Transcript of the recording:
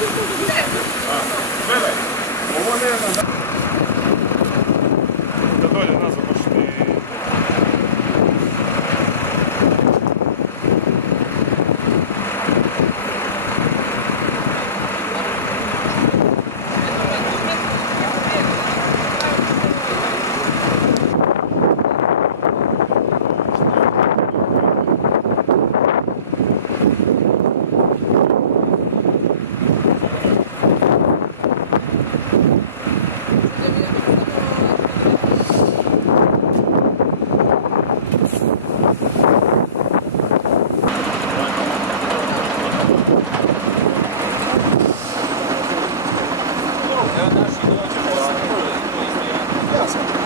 Gledaj, ovo ne znam da dolje nazad baš ti... Evo naši dođe posebno.